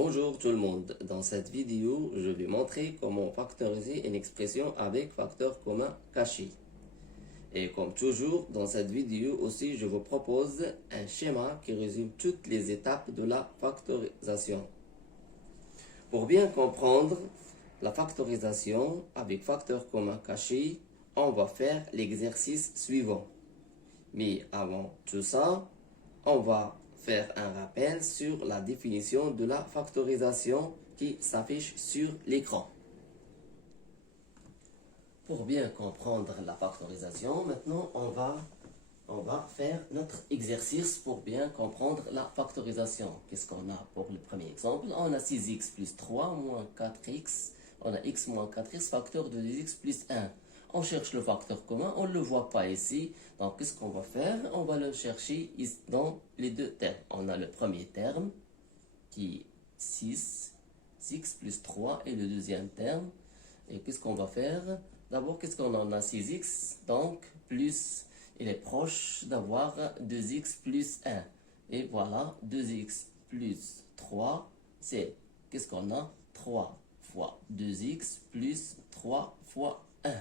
Bonjour tout le monde, dans cette vidéo, je vais montrer comment factoriser une expression avec facteur commun caché. Et comme toujours, dans cette vidéo aussi, je vous propose un schéma qui résume toutes les étapes de la factorisation. Pour bien comprendre la factorisation avec facteur commun caché, on va faire l'exercice suivant. Mais avant tout ça, on va faire un rappel sur la définition de la factorisation qui s'affiche sur l'écran. Pour bien comprendre la factorisation, maintenant on va faire notre exercice pour bien comprendre la factorisation. Qu'est-ce qu'on a pour le premier exemple? On a 6x plus 3 moins 4x. On a x moins 4x facteur de 2x plus 1. On cherche le facteur commun, on ne le voit pas ici. Donc, qu'est-ce qu'on va faire? On va le chercher dans les deux termes. On a le premier terme qui est 6x plus 3 et le deuxième terme. Et qu'est-ce qu'on va faire? D'abord, qu'est-ce qu'on en a? 6x, donc plus, il est proche d'avoir 2x plus 1. Et voilà, 2x plus 3, c'est, qu'est-ce qu'on a? 3 fois 2x plus 3 fois 1.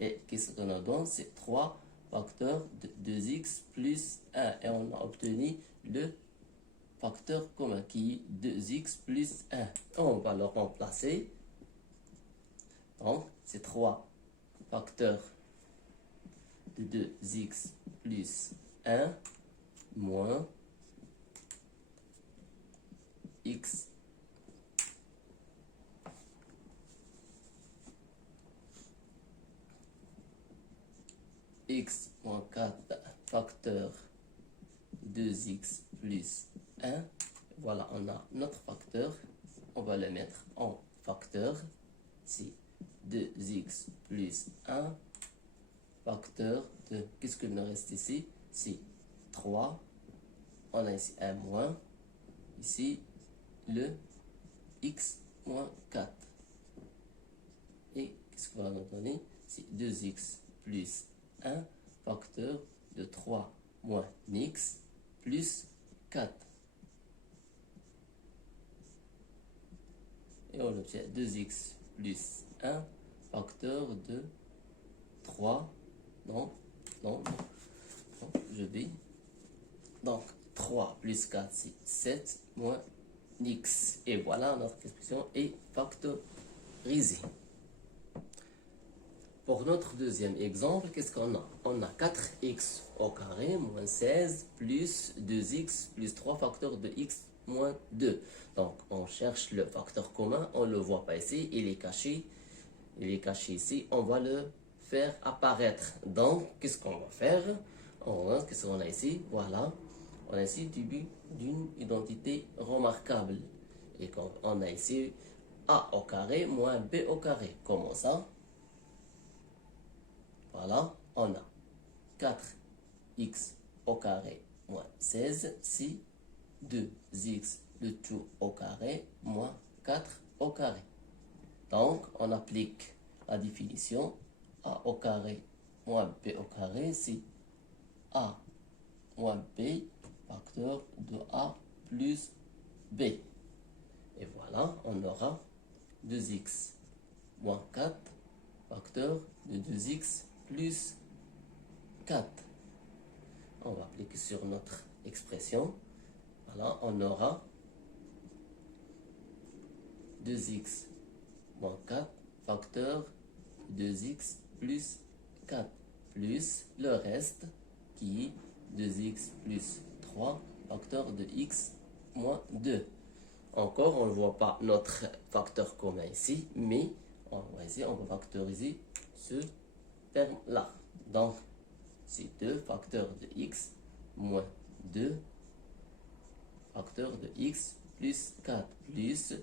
Et qu'est-ce qu'on a donc? C'est 3 facteurs de 2x plus 1. Et on a obtenu le facteur commun qui est 2x plus 1. On va le remplacer. Donc, c'est 3 facteurs de 2x plus 1 moins x moins 4 facteur 2x plus 1. Voilà, on a notre facteur. On va le mettre en facteur. C'est 2x plus 1 facteur de... Qu'est-ce qu'il nous reste ici? C'est 3. On a ici un moins. Ici, le x moins 4. Et qu'est-ce qu'on va nous donner? C'est 2x plus 1 facteur de 3 moins x plus 4. Et on obtient 2x plus 1 facteur de 3. Non, je vais. Donc, 3 plus 4, c'est 7 moins x. Et voilà, notre expression est factorisée. Pour notre deuxième exemple, qu'est-ce qu'on a? On a 4x au carré moins 16 plus 2x plus 3 facteurs de x moins 2. Donc, on cherche le facteur commun, on ne le voit pas ici, il est caché. Il est caché ici, on va le faire apparaître. Donc, qu'est-ce qu'on va faire? Qu'est-ce qu'on a ici? Voilà, on a ici début d'une identité remarquable. Et on a ici a au carré moins b au carré. Comment ça? Voilà, on a 4x au carré moins 16, si 2x le tout au carré moins 4 au carré. Donc, on applique la définition a au carré moins b au carré, c'est a moins b facteur de a plus b. Et voilà, on aura 2x moins 4 facteur de 2x plus 4. On va appliquer sur notre expression. Voilà, on aura 2x moins 4 facteur 2x plus 4 plus le reste qui est 2x plus 3 facteur de x moins 2. Encore, on ne voit pas notre facteur commun ici, mais on va factoriser ce terme-là. Donc, c'est 2 facteurs de x moins 2 facteurs de x plus 4 plus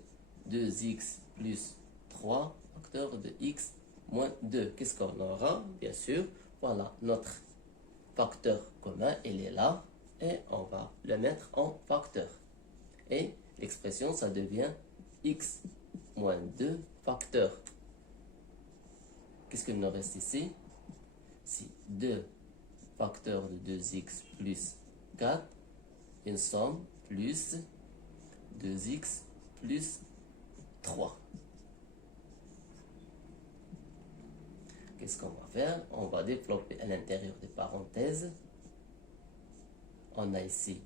2x plus 3 facteurs de x moins 2. Qu'est-ce qu'on aura? Bien sûr, voilà notre facteur commun, il est là, et on va le mettre en facteur. Et l'expression, ça devient x moins 2 facteur. Qu'est-ce qu'il nous reste ici? C'est 2 facteurs de 2x plus 4, une somme plus 2x plus 3. Qu'est-ce qu'on va faire? On va développer à l'intérieur des parenthèses. On a ici,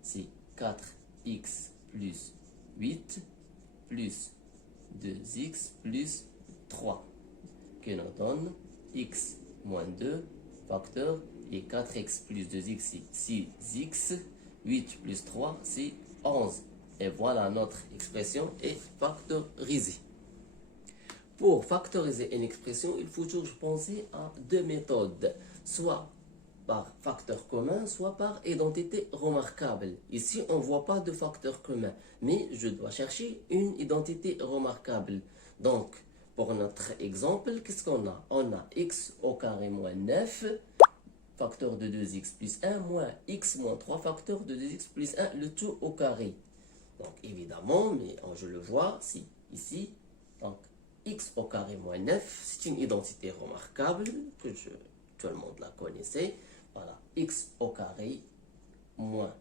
c'est 4x plus 8 plus 2x plus 3 qui nous donne x moins 2 facteur et 4x plus 2x c'est 6x, 8 plus 3 c'est 11. Et voilà, notre expression est factorisée. Pour factoriser une expression, il faut toujours penser à deux méthodes, soit par facteur commun, soit par identité remarquable. Ici, on ne voit pas de facteur commun, mais je dois chercher une identité remarquable. Donc, pour notre exemple, qu'est-ce qu'on a? On a x au carré moins 9, facteur de 2x plus 1, moins x moins 3, facteur de 2x plus 1, le tout au carré. Donc, évidemment, mais je le vois, si, ici, donc, x au carré moins 9, c'est une identité remarquable, que tout le monde la connaissait. Voilà, x au carré moins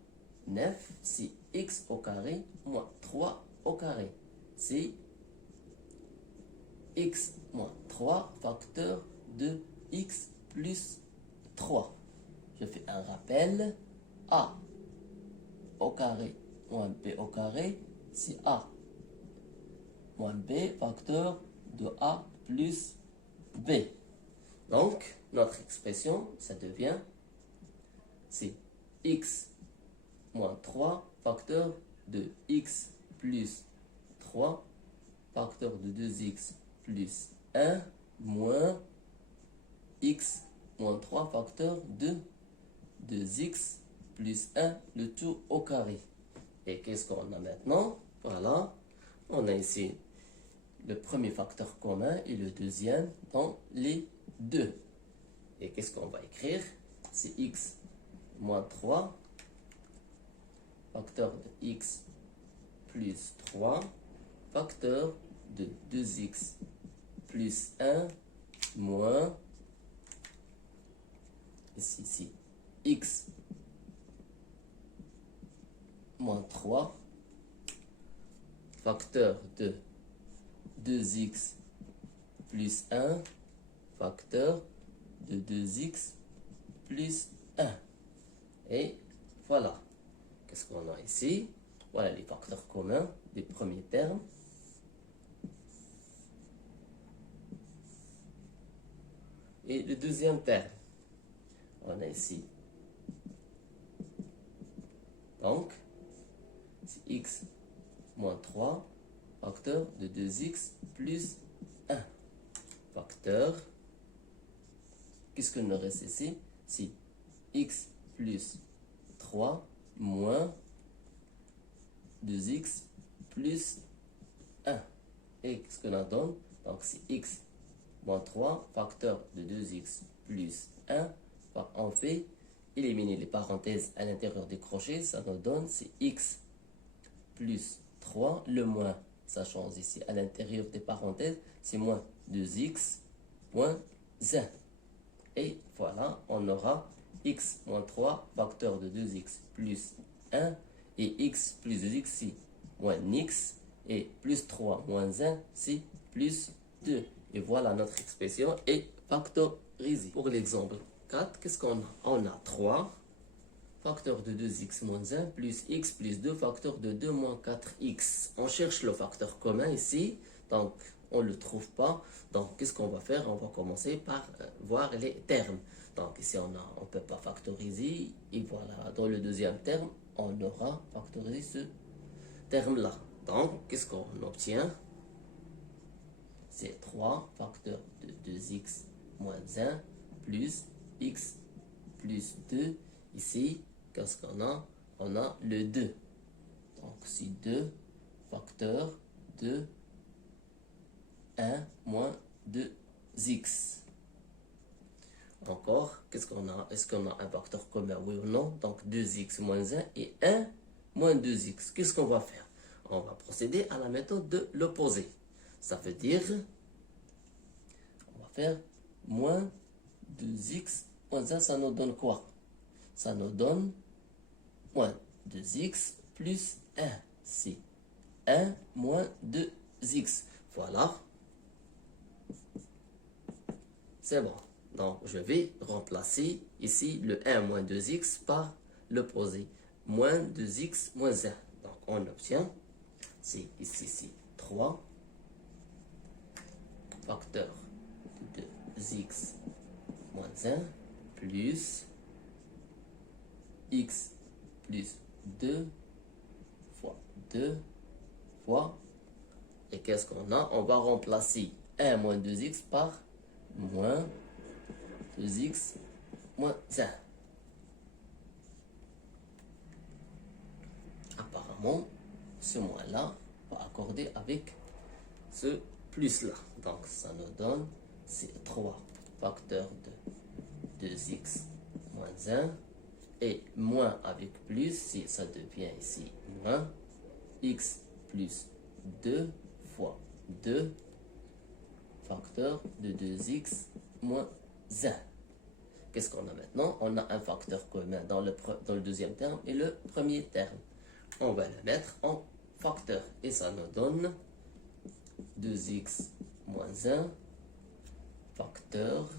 9, c'est x au carré moins 3 au carré. C'est x moins 3 facteur de x plus 3. Je fais un rappel. A au carré moins b au carré, c'est a moins b facteur de a plus b. Donc, notre expression, ça devient, c'est x moins 3 facteur de x plus 3 facteur de 2x plus 1 moins x moins 3 facteur de 2x plus 1, le tout au carré. Et qu'est-ce qu'on a maintenant? Voilà, on a ici le premier facteur commun et le deuxième dans les deux. Et qu'est-ce qu'on va écrire? C'est x moins 3 facteur de x plus 3 facteur de 2x plus 1 moins, ici c'est x moins 3 facteur de 2x plus 1 facteur de 2x plus 1. Et voilà. Qu'est-ce qu'on a ici? Voilà les facteurs communs des premiers termes. Et le deuxième terme. On a ici. Donc, c'est x moins 3 facteur de 2x plus 1. Facteur. Qu'est-ce qu'on nous reste ici? C'est x plus 3 moins 2x plus 1. Et qu'est-ce qu'on a donne? Donc, c'est x moins 3 facteur de 2x plus 1. On fait éliminer les parenthèses à l'intérieur des crochets. Ça nous donne, c'est x plus 3. Le moins, ça change ici à l'intérieur des parenthèses. C'est moins 2x moins 1. Et voilà, on aura x moins 3 facteur de 2x plus 1 et x plus 2x c'est moins x et plus 3 moins 1 c'est plus 2. Et voilà, notre expression est factorisée. Pour l'exemple 4, qu'est-ce qu'on a? On a 3 facteur de 2x moins 1 plus x plus 2 facteur de 2 moins 4x. On cherche le facteur commun ici, donc on ne le trouve pas. Donc, qu'est-ce qu'on va faire? On va commencer par voir les termes. Donc, ici, on ne peut pas factoriser. Et voilà, dans le deuxième terme, on aura factorisé ce terme-là. Donc, qu'est-ce qu'on obtient? C'est 3 facteur de 2x moins 1 plus x plus 2. Ici, qu'est-ce qu'on a? On a le 2. Donc, c'est 2 facteur de 1 moins 2x. Encore, qu'est-ce qu'on a? Est-ce qu'on a un facteur commun, oui ou non? Donc 2x moins 1 et 1 moins 2x. Qu'est-ce qu'on va faire? On va procéder à la méthode de l'opposé. Ça veut dire, on va faire moins 2x moins 1, ça nous donne quoi? Ça nous donne moins 2x plus 1. c'est 1 moins 2x. Voilà. C'est bon. Donc, je vais remplacer ici le 1 moins 2x par l'opposé. Moins 2x moins 1. Donc, on obtient, c'est ici, c'est 3 facteur de 2x moins 1 plus x plus 2 fois 2 fois. Et qu'est-ce qu'on a? On va remplacer 1 moins 2x par moins 2x moins 1. Apparemment, ce moins-là va accorder avec ce plus-là. Donc, ça nous donne, c'est 3 facteur de 2x moins 1. Et moins avec plus, si ça devient ici moins x plus 2 fois 2 facteur de 2x moins 1. Qu'est-ce qu'on a maintenant? On a un facteur commun dans le deuxième terme et le premier terme. On va le mettre en facteur et ça nous donne 2x moins 1 facteur.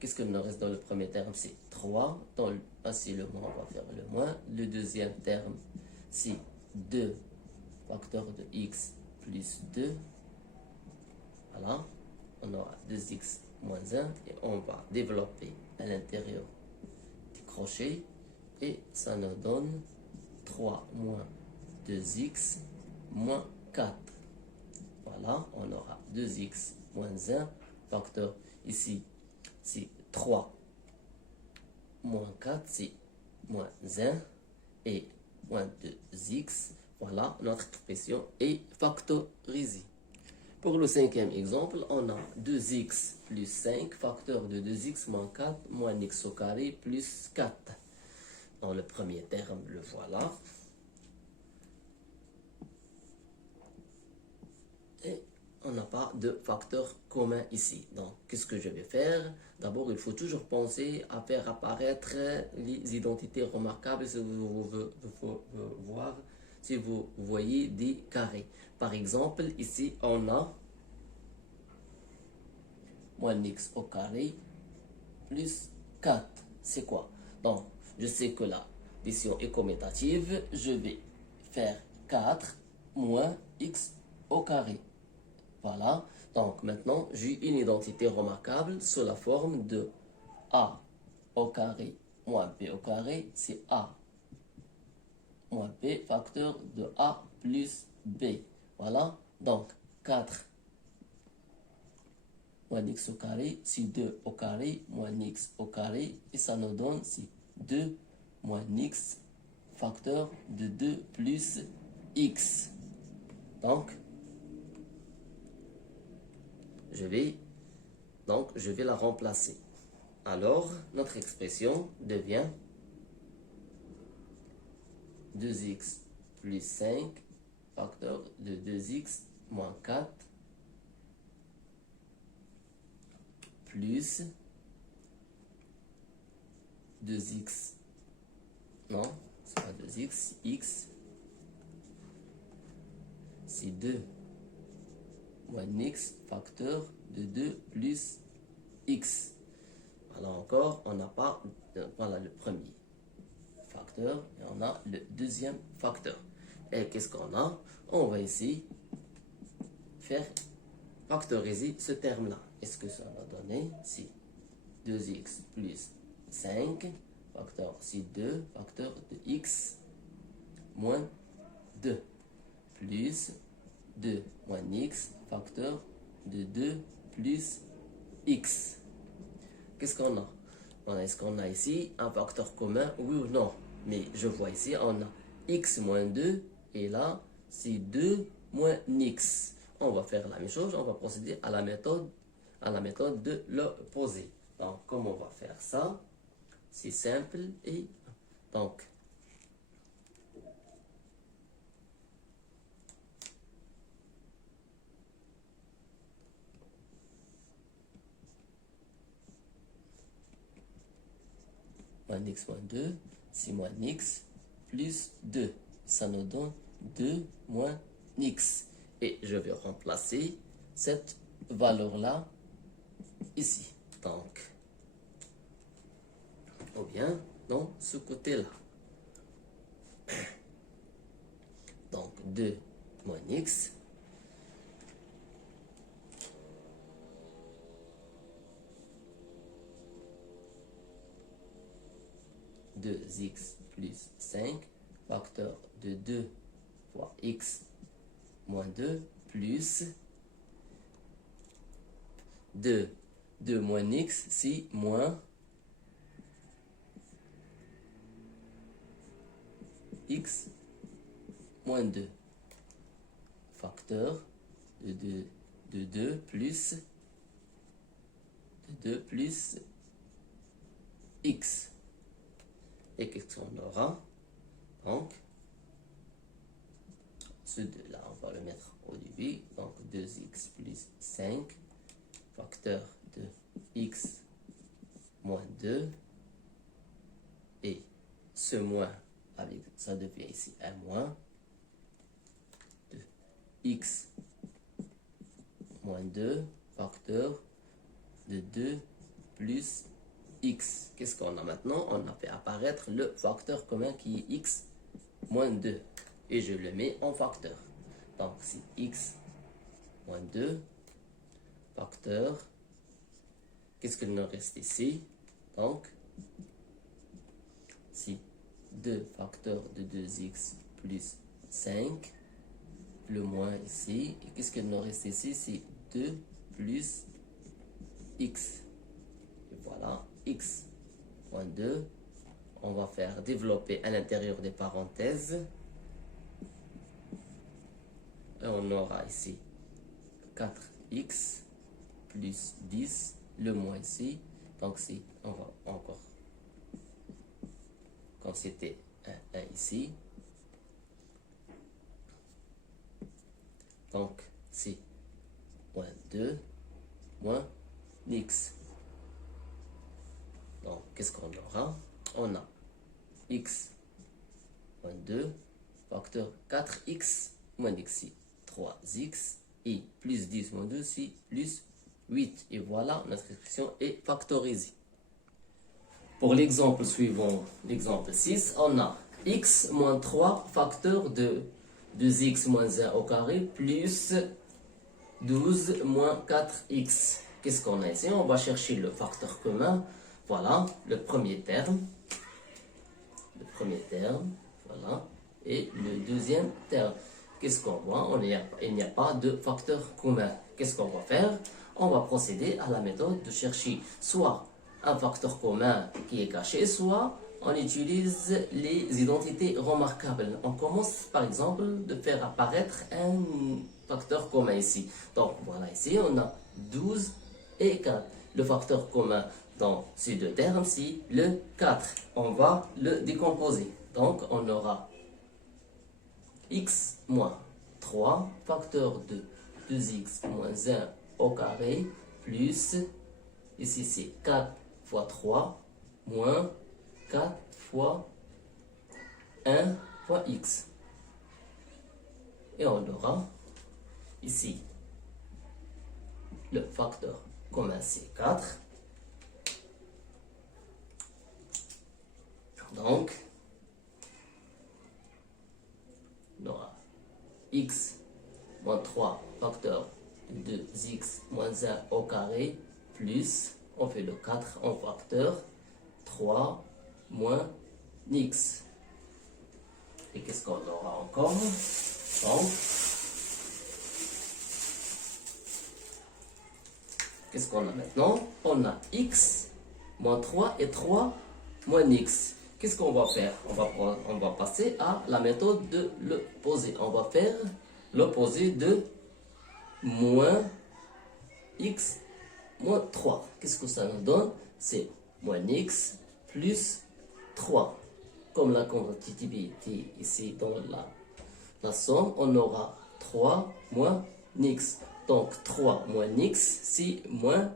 Qu'est-ce que nous reste dans le premier terme? C'est 3. C'est le moins, on va faire le moins. Le deuxième terme, c'est 2 facteur de x plus 2. Voilà. On aura 2x moins 1 et on va développer à l'intérieur du crochet et ça nous donne 3 moins 2x moins 4. Voilà, on aura 2x moins 1 facteur ici, c'est 3 moins 4, c'est moins 1 et moins 2x. Voilà, notre expression est factorisée. Pour le cinquième exemple, on a 2x plus 5, facteur de 2x moins 4, moins x au carré plus 4. Dans le premier terme, le voilà. Et on n'a pas de facteur commun ici. Donc, qu'est-ce que je vais faire? D'abord, il faut toujours penser à faire apparaître les identités remarquables si vous voir, si vous voyez des carrés. Par exemple, ici, on a moins x au carré plus 4. C'est quoi? Donc, je sais que la addition est commutative. Je vais faire 4 moins x au carré. Voilà. Donc, maintenant, j'ai une identité remarquable sous la forme de a au carré moins b au carré. C'est a moins b facteur de a plus b. Voilà. Donc, 4 moins x au carré, c'est 2 au carré moins x au carré. Et ça nous donne, c'est 2 moins x facteur de 2 plus x. Donc, je vais la remplacer. Alors, notre expression devient 2x plus 5 facteur de 2x moins 4 plus 2x. Non, c'est pas 2x, x. C'est 2 moins x facteur de 2 plus x. Voilà encore, on n'a pas, voilà le premier facteur et on a le deuxième facteur. Et qu'est-ce qu'on a? On va ici faire factoriser ce terme-là. Est-ce que ça va donner? Si 2x plus 5, facteur si 2, facteur de x moins 2, plus 2 moins x, facteur de 2 plus x. Qu'est-ce qu'on a? Est-ce qu'on a ici un facteur commun? Oui ou non? Mais je vois ici, on a x moins 2 et là, c'est 2 moins x. On va faire la même chose, on va procéder à la méthode de l'opposé. Donc, comment on va faire ça? C'est simple et donc, moins x moins 2, c'est moins x plus 2. Ça nous donne 2 moins x. Et je vais remplacer cette valeur-là ici. Donc, ou bien dans ce côté-là. Donc, 2 moins x. Deux x plus 5, facteur de 2 fois x moins 2 plus 2. 2 moins x, c'est moins x moins 2. Facteur de 2 plus x. Et qu'est-ce qu'on aura? Donc, ce 2-là, on va le mettre au début. Donc, 2x plus 5, facteur de x moins 2. Et ce moins, avec ça devient ici un moins. De x moins 2, facteur de 2 plus x. Qu'est-ce qu'on a maintenant? On a fait apparaître le facteur commun qui est x moins 2. Et je le mets en facteur. Donc, c'est x moins 2, facteur. Qu'est-ce qu'il nous reste ici? Donc, c'est 2 facteur de 2x plus 5. Le moins ici. Et qu'est-ce qu'il nous reste ici? C'est 2 plus x. Et voilà, x moins 2. On va faire développer à l'intérieur des parenthèses. Et on aura ici 4x plus 10. Le moins ici. Donc, si on va encore, comme c'était 1 ici. Donc, c'est moins 2 moins x. Donc, qu'est-ce qu'on aura? On a x moins 2, facteur 4x moins x, 3x, et plus 10 moins 2, c'est plus 8. Et voilà, notre expression est factorisée. Pour l'exemple suivant, l'exemple 6, on a x moins 3 facteur de 2x moins 1 au carré plus 12 moins 4x. Qu'est-ce qu'on a ici? On va chercher le facteur commun. Voilà, le premier terme. Le premier terme, voilà. Et le deuxième terme. Qu'est-ce qu'on voit? Il n'y a pas de facteur commun. Qu'est-ce qu'on va faire? On va procéder à la méthode de chercher soit un facteur commun qui est caché, soit on utilise les identités remarquables. On commence par exemple de faire apparaître un facteur commun ici. Donc voilà, ici on a 12 et 4. Le facteur commun dans ces deux termes, c'est le 4. On va le décomposer. Donc on aura x moins 3, facteur de 2x moins 1 au carré, plus, ici c'est 4 fois 3, moins 4 fois 1 fois x. Et on aura ici le facteur commun c'est 4. Donc, on aura x moins 3 facteur de 2x moins 1 au carré plus, on fait le 4 en facteur, 3 moins x. Et qu'est-ce qu'on aura encore? Donc, qu'est-ce qu'on a maintenant? On a x moins 3 et 3 moins x. Qu'est-ce qu'on va faire? On va passer à la méthode de l'opposé. On va faire l'opposé de moins x moins 3. Qu'est-ce que ça nous donne? C'est moins x plus 3. Comme la quantité ici dans la somme, on aura 3 moins x. Donc 3 moins x, c'est moins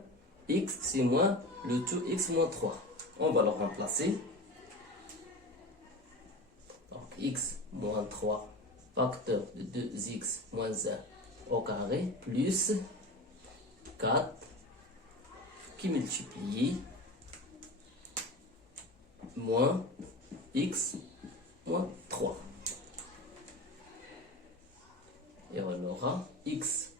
x, c'est moins le tout x moins 3. On va le remplacer. Donc x moins 3 facteur de 2x moins 1 au carré plus 4 qui multiplie moins x moins 3. Et on aura x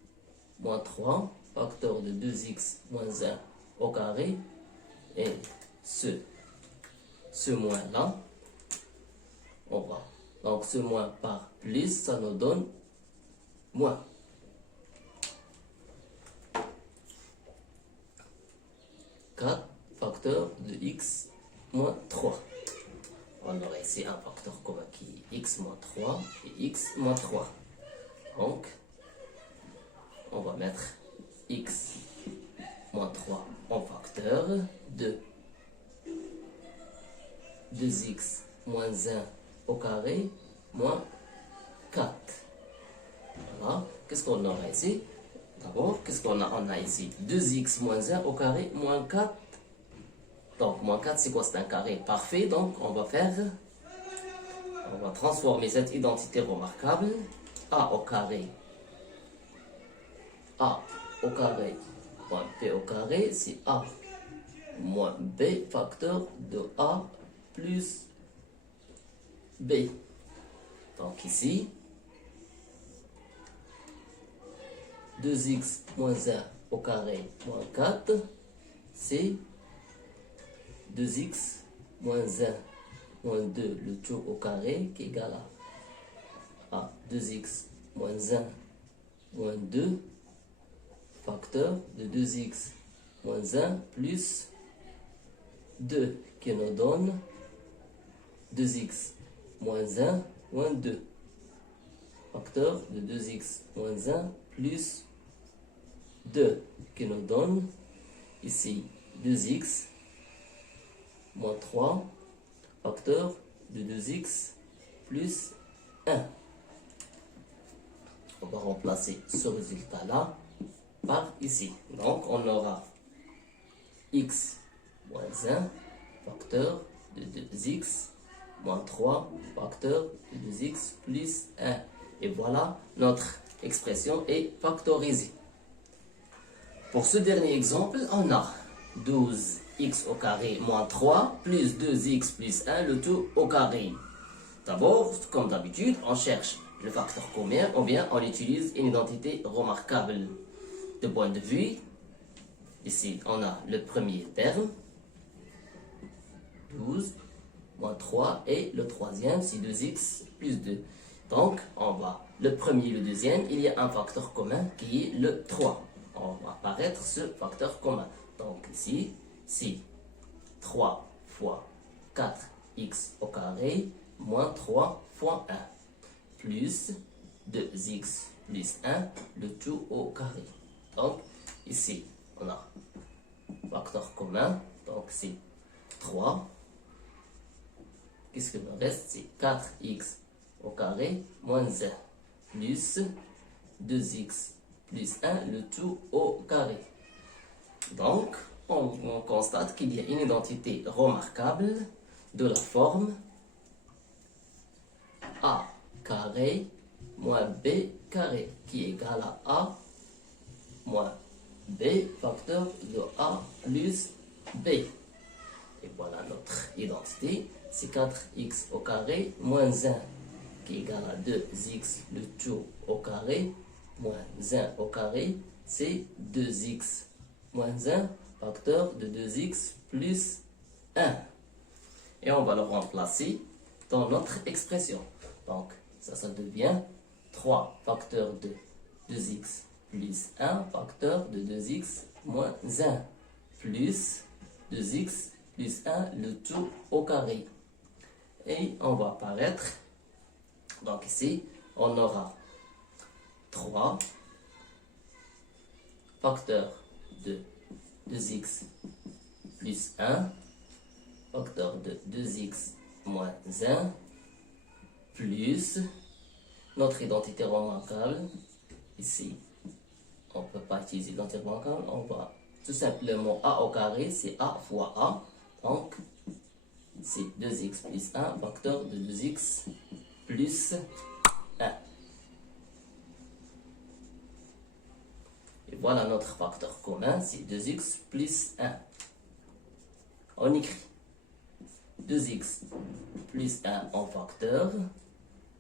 moins 3, facteur de 2x moins 1 au carré, et ce moins là, on va. Donc ce moins par plus, ça nous donne moins. Facteur de x moins 3. On aurait ici un facteur commun qui est x moins 3 et x moins 3. Donc, on va mettre x moins 3 en facteur de 2x moins 1 au carré moins 4. Voilà. Qu'est-ce qu'on aura ici? D'abord, qu'est-ce qu'on a? On a ici 2x moins 1 au carré moins 4. Donc, moins 4, c'est quoi? C'est un carré parfait. Donc, on va transformer cette identité remarquable. A au carré moins B au carré, c'est A moins B facteur de A plus B. Donc ici, 2x moins 1 au carré moins 4, c'est 2x moins 1 moins 2, le tout au carré qui est égal à 2x moins 1 moins 2 facteur de 2x moins 1 plus 2 qui nous donne 2x moins 1 moins 2 facteur de 2x moins 1 plus 2 qui nous donne ici 2x moins 3 facteur de 2x plus 1. On va remplacer ce résultat-là par ici. Donc, on aura x moins 1 facteur de 2x moins 3 facteur de 2x plus 1. Et voilà, notre expression est factorisée. Pour ce dernier exemple, on a 12x au carré moins 3 plus 2x plus 1, le tout au carré. D'abord, comme d'habitude, on cherche le facteur commun, ou bien on utilise une identité remarquable. De point de vue, ici on a le premier terme, 12 moins 3, et le troisième c'est 2x plus 2. Donc on va, le premier et le deuxième, il y a un facteur commun qui est le 3. On va apparaître ce facteur commun. Donc ici, c'est 3 fois 4x au carré moins 3 fois 1 plus 2x plus 1, le tout au carré. Donc ici, on a facteur commun, donc c'est 3. Qu'est-ce qu'il nous reste? C'est 4x au carré moins 1 plus 2x plus 1, le tout au carré. Donc, on constate qu'il y a une identité remarquable de la forme a carré moins b carré qui est égal à a moins b facteur de a plus b. Et voilà notre identité, c'est 4x au carré moins 1 qui est égal à 2x le tout au carré moins 1 au carré, c'est 2x moins 1 facteur de 2x plus 1. Et on va le remplacer dans notre expression. Donc, ça devient 3 facteur de 2x plus 1 facteur de 2x moins 1 plus 2x plus 1, le tout au carré. Et on va apparaître, donc ici, on aura 3 facteur de 2x plus 1 facteur de 2x moins 1 plus notre identité remarquable. Ici, on ne peut pas utiliser l'identité remarquable, on va tout simplement a au carré, c'est a fois a. Donc, c'est 2x plus 1 facteur de 2x plus 1. Et voilà notre facteur commun, c'est 2x plus 1. On écrit 2x plus 1 en facteur.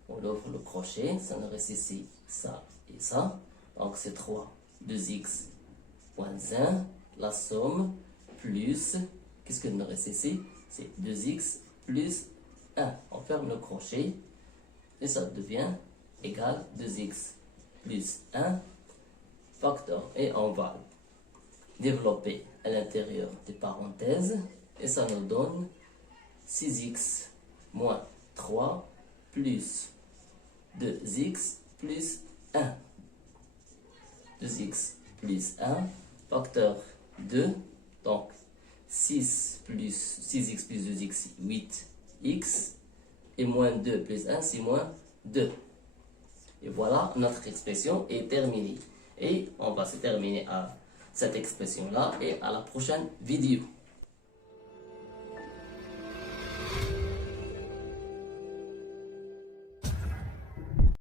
On ouvre le crochet, ça nous reste ici ça et ça. Donc c'est 3, 2x moins 1, la somme, plus, qu'est-ce que nous reste ici? C'est 2x plus 1. On ferme le crochet et ça devient égal 2x plus 1 facteur. Et on va développer à l'intérieur des parenthèses et ça nous donne 6x moins 3 plus 2x plus 1. 2x plus 1, facteur 2, donc 6x plus 2x, c'est 8x, et moins 2 plus 1, c'est moins 2. Et voilà, notre expression est terminée. Et on va se terminer à cette expression-là et à la prochaine vidéo.